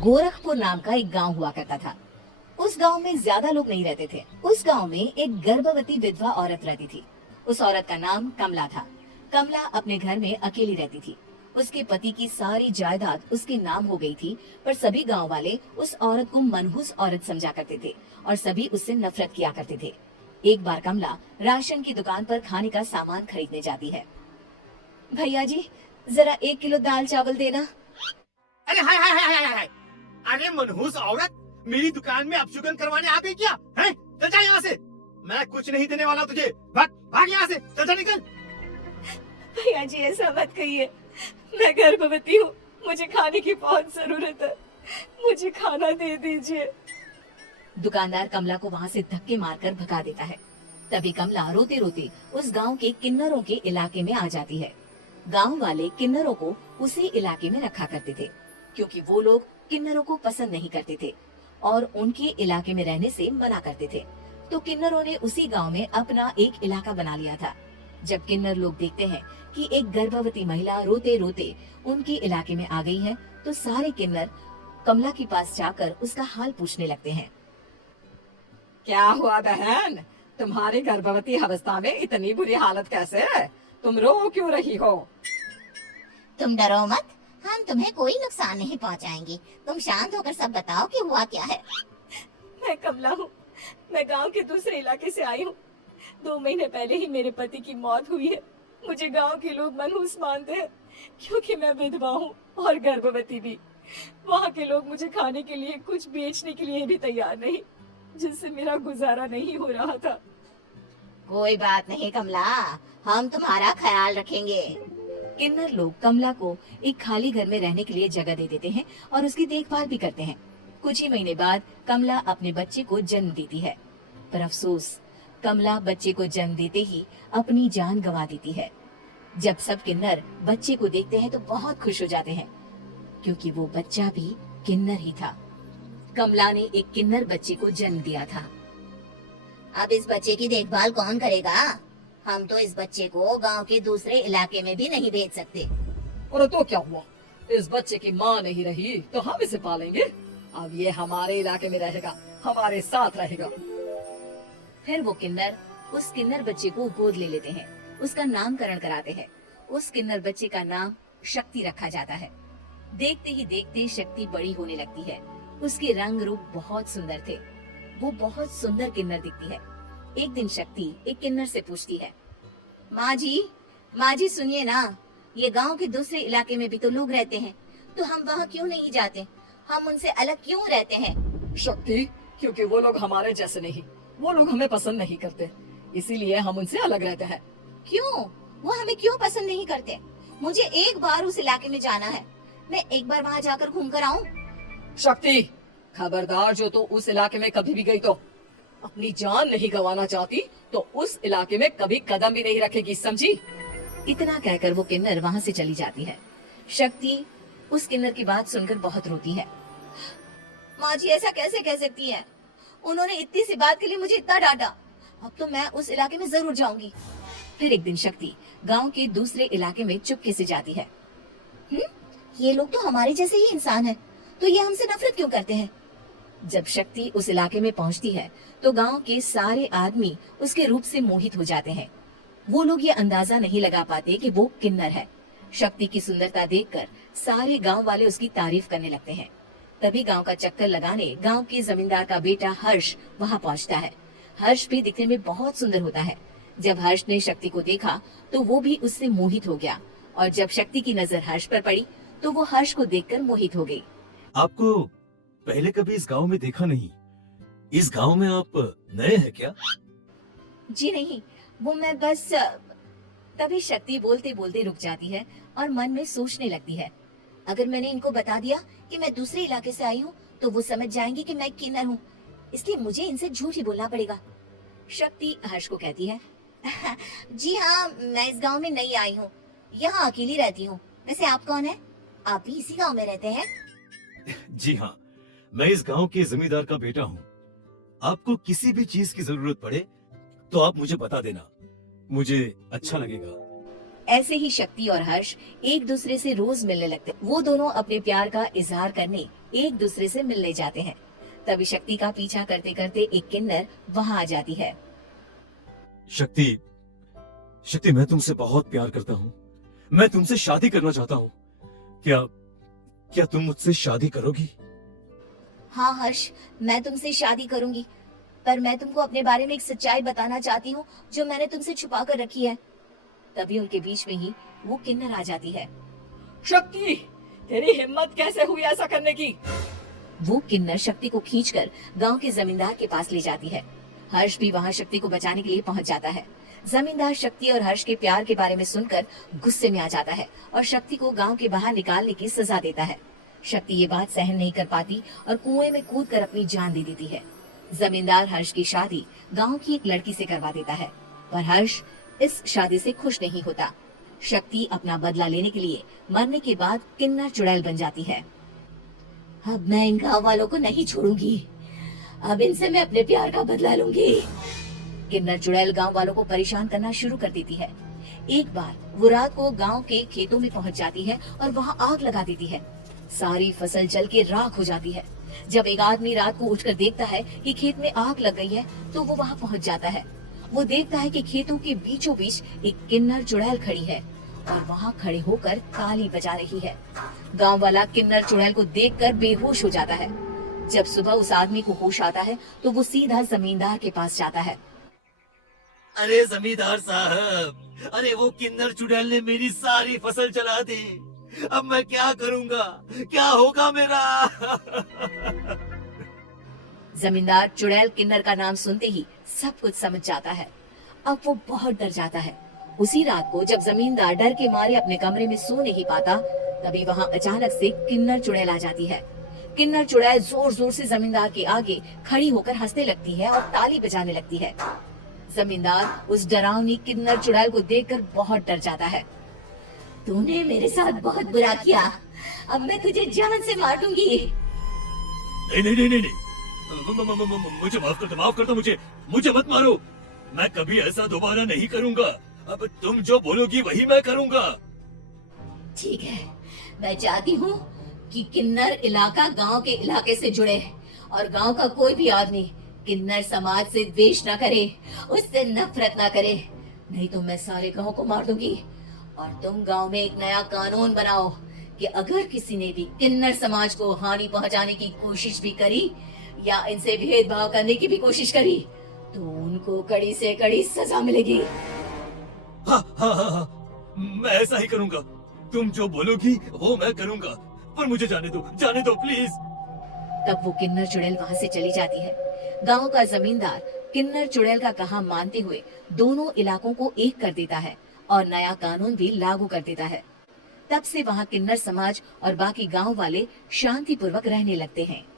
गोरखपुर नाम का एक गांव हुआ करता था। उस गांव में ज्यादा लोग नहीं रहते थे। उस गांव में एक गर्भवती विधवा औरत रहती थी। उस औरत का नाम कमला था। कमला अपने घर में अकेली रहती थी। उसके पति की सारी जायदाद उसके नाम हो गई थी, पर सभी गांव वाले उस औरत को मनहूस औरत समझा करते थे और सभी उससे नफरत किया करते थे। एक बार कमला राशन की दुकान पर खाने का सामान खरीदने जाती है। भैया जी, जरा 1 किलो दाल चावल देना। अरे हाय हाय हाय हाय हाय, अरे मनहूस औरत, मेरी दुकान में अपशुगन करवाने आ गई क्या? हैं? चल जा यहाँ से, मैं कुछ नहीं देने वाला तुझे। भाग भाग यहाँ से, चल जा निकल। भैया जी ऐसा मत कहिए, मैं गर्भवती हूँ, मुझे खाने की बहुत जरूरत है, मुझे खाना दे दीजिए। दुकानदार कमला को वहाँ से धक्के मारकर भगा देता है। तभी कमला रोते रोते उस गांव के किन्नरों के इलाके में आ जाती है। गांव वाले किन्नरों को उसी इलाके में रखा करते थे, क्योंकि वो लोग किन्नरों को पसंद नहीं करते थे और उनके इलाके में रहने से मना करते थे। तो किन्नरों ने उसी गांव में अपना एक इलाका बना लिया था। जब किन्नर लोग देखते हैं कि एक गर्भवती महिला रोते रोते उनके इलाके में आ गई है, तो सारे किन्नर कमला के पास जाकर उसका हाल पूछने लगते हैं। क्या हुआ बहन, तुम्हारी गर्भवती अवस्था में इतनी बुरी हालत कैसे है? तुम रो क्यों रही हो? तुम डरो मत, हम तुम्हें कोई नुकसान नहीं पहुंचाएंगे। तुम शांत होकर सब बताओ कि हुआ क्या है। मैं कमला हूँ, मैं गांव के दूसरे इलाके से आई हूँ। 2 महीने पहले ही मेरे पति की मौत हुई है। मुझे गांव के लोग मनहूस मानते हैं, क्योंकि मैं विधवा हूँ और गर्भवती भी। वहाँ के लोग मुझे खाने के लिए कुछ बेचने के लिए भी तैयार नहीं, जिससे मेरा गुजारा नहीं हो रहा था। कोई बात नहीं कमला, हम तुम्हारा ख्याल रखेंगे। किन्नर लोग कमला को एक खाली घर में रहने के लिए जगह दे देते हैं और उसकी देखभाल भी करते हैं। कुछ ही महीने बाद कमला अपने बच्चे को जन्म देती है, पर अफसोस कमला बच्चे को जन्म देते ही अपनी जान गंवा देती है। जब सब किन्नर बच्चे को देखते हैं तो बहुत खुश हो जाते हैं, क्योंकि वो बच्चा भी किन्नर ही था। कमला ने एक किन्नर बच्चे को जन्म दिया था। अब इस बच्चे की देखभाल कौन करेगा? हम तो इस बच्चे को गांव के दूसरे इलाके में भी नहीं भेज सकते। और तो क्या हुआ, इस बच्चे की माँ नहीं रही तो हम इसे पालेंगे। अब ये हमारे इलाके में रहेगा, हमारे साथ रहेगा। फिर वो किन्नर उस किन्नर बच्चे को गोद ले लेते हैं, उसका नामकरण कराते हैं। उस किन्नर बच्चे का नाम शक्ति रखा जाता है। देखते ही देखते शक्ति बड़ी होने लगती है। उसके रंग रूप बहुत सुंदर थे। वो बहुत सुंदर किन्नर दिखती है। एक दिन शक्ति एक किन्नर से पूछती है, माँ जी सुनिए ना, ये गांव के दूसरे इलाके में भी तो लोग रहते हैं, तो हम वहाँ क्यों नहीं जाते? हम उनसे अलग क्यों रहते हैं? शक्ति, क्योंकि वो लोग हमारे जैसे नहीं, वो लोग हमें पसंद नहीं करते, इसीलिए हम उनसे अलग रहते हैं। क्यों? वो हमें क्यों पसंद नहीं करते? मुझे एक बार उस इलाके में जाना है, मैं एक बार वहाँ जाकर घूम कर आऊँ। शक्ति, खबरदार, जो तो उस इलाके में कभी भी गई तो अपनी जान नहीं गंवाना चाहती तो उस इलाके में कभी कदम भी नहीं रखेगी, समझी? इतना कहकर वो किन्नर वहाँ से चली जाती है। शक्ति उस किन्नर की बात सुनकर बहुत रोती है। माँ जी ऐसा कैसे कह सकती हैं? उन्होंने इतनी सी बात के लिए मुझे इतना डांटा। अब तो मैं उस इलाके में जरूर जाऊंगी। फिर एक दिन शक्ति गांव के दूसरे इलाके में चुपके से जाती है। ये लोग तो हमारे जैसे ही इंसान हैं, तो ये हमसे नफरत क्यों करते हैं? जब शक्ति उस इलाके में पहुंचती है तो गांव के सारे आदमी उसके रूप से मोहित हो जाते हैं। वो लोग ये अंदाजा नहीं लगा पाते कि वो किन्नर है। शक्ति की सुंदरता देखकर सारे गांव वाले उसकी तारीफ करने लगते हैं। तभी गांव का चक्कर लगाने गांव के जमींदार का बेटा हर्ष वहां पहुंचता है। हर्ष भी दिखने में बहुत सुंदर होता है। जब हर्ष ने शक्ति को देखा तो वो भी उससे मोहित हो गया, और जब शक्ति की नजर हर्ष पर पड़ी तो वो हर्ष को देखकर मोहित हो गई। आपको पहले कभी इस गांव में देखा नहीं। इस गांव में आप नए हैं क्या? जी नहीं, वो मैं बस। तभी शक्ति बोलते बोलते रुक जाती है और मन में सोचने लगती है, अगर मैंने इनको बता दिया कि मैं दूसरे इलाके से आई हूँ तो वो समझ जाएंगे कि मैं किन्नर हूँ, इसलिए मुझे इनसे झूठ ही बोलना पड़ेगा। शक्ति हर्ष को कहती है, जी हाँ, मैं इस गांव में नई आई हूँ, यहाँ अकेली रहती हूँ। वैसे आप कौन है? आप भी इसी गांव में रहते हैं? जी हाँ, मैं इस गांव के जमींदार का बेटा हूँ। आपको किसी भी चीज की जरूरत पड़े तो आप मुझे बता देना, मुझे अच्छा लगेगा। ऐसे ही शक्ति और हर्ष एक दूसरे से रोज मिलने लगते। वो दोनों अपने प्यार का इजहार करने एक दूसरे से मिलने जाते हैं। तभी शक्ति का पीछा करते करते एक किन्नर वहां आ जाती है। शक्ति, शक्ति मैं तुमसे बहुत प्यार करता हूँ। मैं तुमसे शादी करना चाहता हूँ। क्या क्या तुम मुझसे शादी करोगी? हाँ हर्ष, मैं तुमसे शादी करूंगी, पर मैं तुमको अपने बारे में एक सच्चाई बताना चाहती हूँ जो मैंने तुमसे छुपा कर रखी है। तभी उनके बीच में ही वो किन्नर आ जाती है। शक्ति, तेरी हिम्मत कैसे हुई ऐसा करने की? वो किन्नर शक्ति को खींचकर गांव के जमींदार के पास ले जाती है। हर्ष भी वहां शक्ति को बचाने के लिए पहुंच जाता है। जमींदार शक्ति और हर्ष के प्यार के बारे में सुनकर गुस्से में आ जाता है और शक्ति को गांव के बाहर निकालने की सजा देता है। शक्ति ये बात सहन नहीं कर पाती और कुएं में कूदकर अपनी जान दे देती है। जमींदार हर्ष की शादी गांव की एक लड़की से करवा देता है, पर हर्ष इस शादी से खुश नहीं होता। शक्ति अपना बदला लेने के लिए मरने के बाद किन्नर चुड़ैल बन जाती है। अब मैं इन गांव वालों को नहीं छोड़ूंगी, अब इनसे मैं अपने प्यार का बदला लूंगी। किन्नर चुड़ैल गांव वालों को परेशान करना शुरू कर देती है। एक बार वो रात को गांव के खेतों में पहुंच जाती है और वहां आग लगा देती है। सारी फसल जल के राख हो जाती है। जब एक आदमी रात को उठकर देखता है कि खेत में आग लग गई है, तो वो वहां पहुंच जाता है। वो देखता है कि खेतों के बीचों बीच एक किन्नर चुड़ैल खड़ी है और वहां खड़े होकर ताली बजा रही है। गांव वाला किन्नर चुड़ैल को देखकर बेहोश हो जाता है। जब सुबह उस आदमी को होश आता है तो वो सीधा जमींदार के पास जाता है। अरे जमींदार साहब, अरे वो किन्नर चुड़ैल ने मेरी सारी फसल जला दी। अब मैं क्या करूंगा? क्या होगा मेरा? जमींदार चुड़ैल किन्नर का नाम सुनते ही सब कुछ समझ जाता है। अब वो बहुत डर जाता है। उसी रात को जब जमींदार डर के मारे अपने कमरे में सो नहीं पाता, तभी वहां अचानक से किन्नर चुड़ैल आ जाती है। किन्नर चुड़ैल जोर जोर से जमींदार के आगे खड़ी होकर हंसने लगती है और ताली बजाने लगती है। जमींदार उस डरावनी किन्नर चुड़ैल को देखकर बहुत डर जाता है। तूने मेरे साथ बहुत बुरा किया, अब मैं तुझे जान से मार दूंगी। नहीं नहीं नहीं नहीं नहीं, मुझे माफ कर दो, मुझे मत मारो। मैं कभी ऐसा दोबारा नहीं करूंगा। अब तुम जो बोलोगी वही मैं करूंगा। ठीक है, मैं चाहती हूँ कि किन्नर इलाका गांव के इलाके से जुड़े और गांव का कोई भी आदमी किन्नर समाज से द्वेष न करे, उससे नफरत न करे, नहीं तो मैं सारे गांव को मार दूंगी। और तुम गांव में एक नया कानून बनाओ कि अगर किसी ने भी किन्नर समाज को हानि पहुंचाने की कोशिश भी करी या इनसे भेदभाव करने की भी कोशिश करी, तो उनको कड़ी से कड़ी सजा मिलेगी। हाँ हाँ हाँ हाँ, मैं ऐसा ही करूंगा। तुम जो बोलोगी वो मैं करूंगा, पर मुझे जाने दो प्लीज। तब वो किन्नर चुड़ैल वहां से चली जाती है। गांव का जमींदार किन्नर चुड़ैल का कहा मानते हुए दोनों इलाकों को एक कर देता है और नया कानून भी लागू कर देता है। तब से वहां किन्नर समाज और बाकी गांव वाले शांतिपूर्वक रहने लगते हैं।